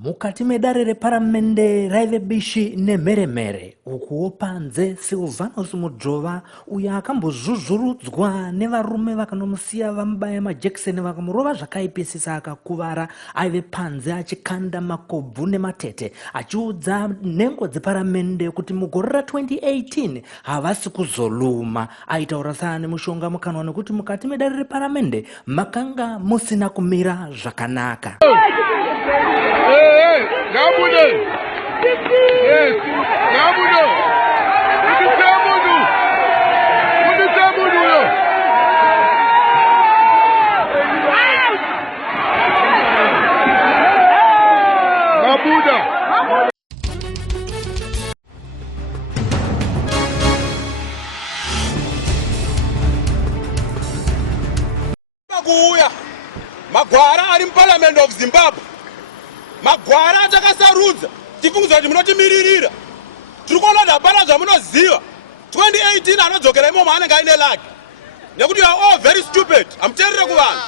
Mukati medare reparamende raive bishi nemeremere ukuopanze Silvanos Mudzvova uya akambozvuzvurudzwa nevarume vakanomusiya vamubaya majekiseni vakamurova zvakaipisisa akakuvara. Aive panze achikanda makobvu nematete achiudza nhengo dzeparamende kuti mugore ra2018 havasi kuzoluma. Aitaura saane mushonga mukanwa nekuti mukati medare reparamende makanga musina kumira zvakanaka. Magwara ari muParliament of Zimbabwe. Magwara atakasarudza tifungidzwa kuti munotimiririra. Tiri kuona kuti hapana zvamunoziva. 2018 anodzokera imomo anenge aine laki. Nekuti you are all very stupid. Hamuteerere kuvanhu.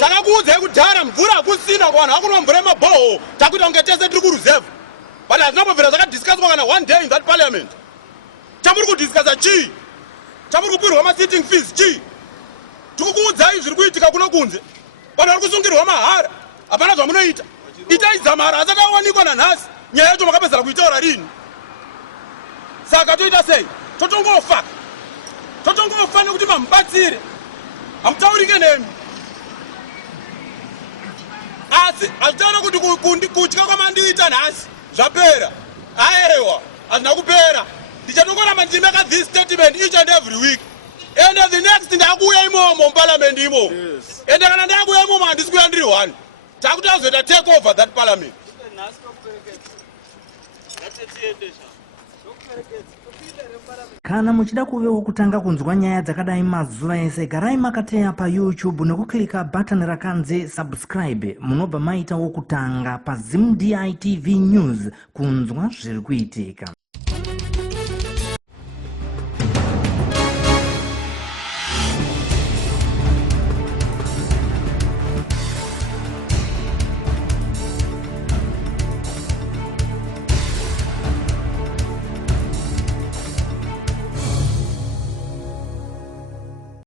Takakuudzai kudhara mvura hakusina kuvanhu hakunwa mvura yemabhoho. Takuita kunge tese tiri kureserve. But hazvina kubvira zvakadiscusswa kana one day in that parliament. Chamuri kudiscussa chii? Chamuri kupirwa ma-sitting fees chii? Tikukuudzai zviri kuitika kuno kunze. Vanhu vari kusungirwa mahara. Hapana zvamunoita. Itai Dzamara hasati awanikwa nanhasi. Nyaya yacho makapedzera kuitaura rini? Saka toita sei? Totongofa. Totongofa nekuti mamubatsire. Hamutaurike nemi. Asi hazvitaura kuti kutya kwamandiita nhasi zvapera. Aerewa hazvina kupera. Ndichatongoramba ndichimeka this statement each and every week. And the next ndakuya imomo muParliament imomo. And kana ndakuya imomo handisi kuya ndiri one. Takuti azoita take over that parliament. Kana muchida kuvewo kutanga kunzwa nyaya dzakadai mazuva ese, garai makateya pa YouTube nekuklika button rakanzi subscribe. Munobva maita wokutanga pa ZimDI TV News kunzwa zviri kuitika.